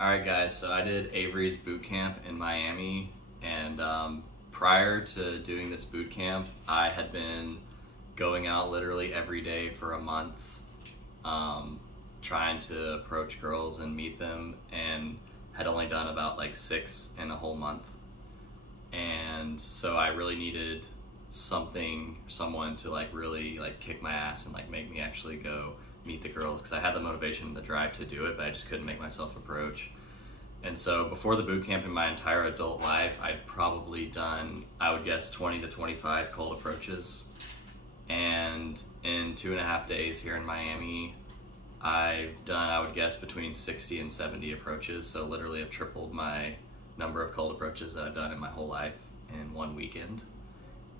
All right, guys. So I did Avery's boot camp in Miami, and prior to doing this boot camp, I had been going out literally every day for a month, um, trying to approach girls and meet them, and had only done about like six in a whole month. And so I really needed someone to like really like kick my ass and like make me actually go meet the girls because I had the motivation and the drive to do it, but I just couldn't make myself approach. And so before the boot camp in my entire adult life, I'd probably done, I would guess, 20 to 25 cold approaches. And in 2.5 days here in Miami, I've done, I would guess, between 60 and 70 approaches. So literally I've tripled my number of cold approaches that I've done in my whole life in one weekend.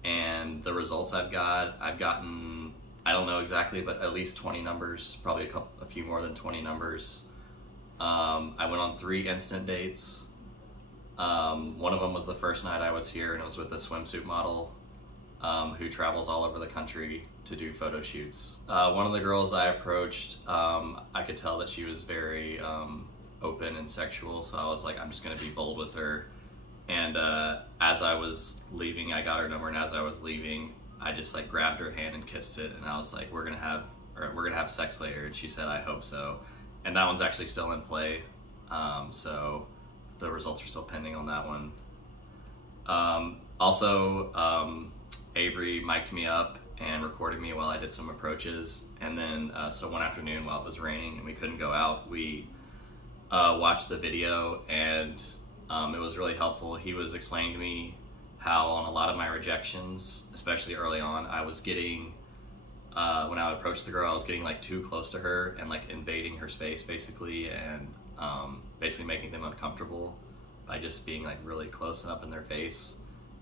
And the results I've gotten, I don't know exactly, but at least 20 numbers, probably a few more than 20 numbers. I went on 3 instant dates. One of them was the first night I was here, and it was with a swimsuit model who travels all over the country to do photo shoots. One of the girls I approached, I could tell that she was very open and sexual, so I was like, I'm just gonna be bold with her. And as I was leaving, I got her number, and as I was leaving, I just like grabbed her hand and kissed it, and I was like, we're gonna have sex later, and she said, I hope so. And that one's actually still in play, so the results are still pending on that one. Also, Avery mic'd me up and recorded me while I did some approaches, and then so one afternoon while it was raining and we couldn't go out, we watched the video, and it was really helpful. He was explaining to me how on a lot of my rejections, especially early on, I was getting when I would approach the girl, I was getting like too close to her and like invading her space basically, and basically making them uncomfortable by just being like really close and up in their face.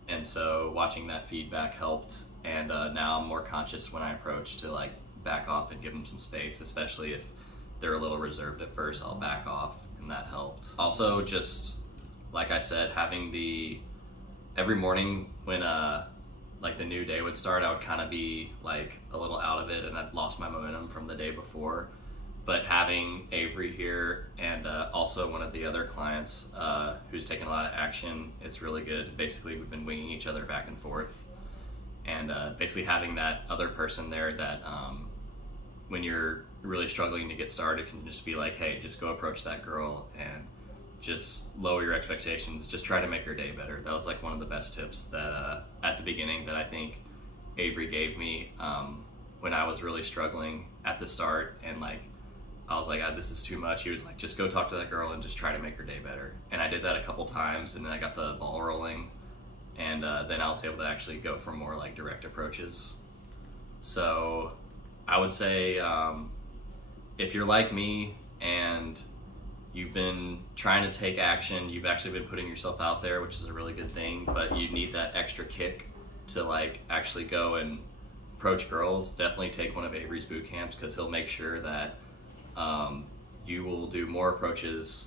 And so watching that feedback helped, and now I'm more conscious when I approach to like back off and give them some space, especially if they're a little reserved at first. I'll back off, and that helped. Also, just like I said, having the every morning when like the new day would start, I would kind of be like a little out of it and I'd lost my momentum from the day before. But having Avery here and also one of the other clients who's taken a lot of action, it's really good. Basically, we've been winging each other back and forth. And basically having that other person there that when you're really struggling to get started can just be like, hey, just go approach that girl and just lower your expectations, just try to make your day better. That was like one of the best tips that at the beginning that I think Avery gave me when I was really struggling at the start, and like I was like, this is too much. He was like, just go talk to that girl and just try to make her day better. And I did that a couple times, and then I got the ball rolling, and then I was able to actually go for more like direct approaches. So I would say if you're like me and you've been trying to take action, you've actually been putting yourself out there, which is a really good thing, but you need that extra kick to like actually go and approach girls, definitely take one of Avery's boot camps, because he'll make sure that you will do more approaches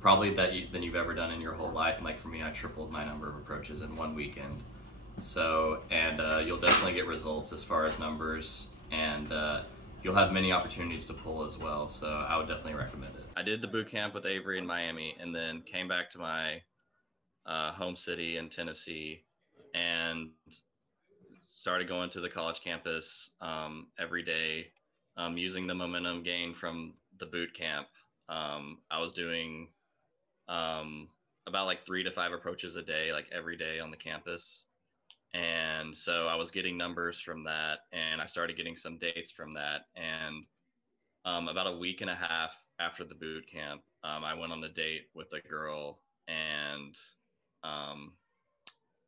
probably than you've ever done in your whole life. And like for me, I tripled my number of approaches in one weekend. So, and you'll definitely get results as far as numbers, and you'll have many opportunities to pull as well. So I would definitely recommend it. I did the boot camp with Avery in Miami, and then came back to my home city in Tennessee, and started going to the college campus every day, using the momentum gained from the boot camp. I was doing about like 3 to 5 approaches a day, like every day on the campus. And so I was getting numbers from that, and I started getting some dates from that. And about a week and a half after the boot camp, I went on a date with a girl, and um,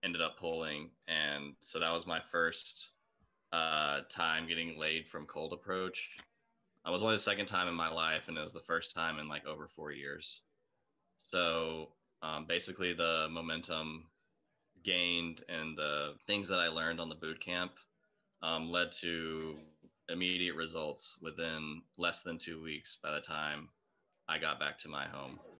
ended up pulling. And so that was my first time getting laid from cold approach. I was only the second time in my life, and it was the first time in like over 4 years. So basically, the momentum gained and the things that I learned on the boot camp led to immediate results within less than 2 weeks by the time I got back to my home.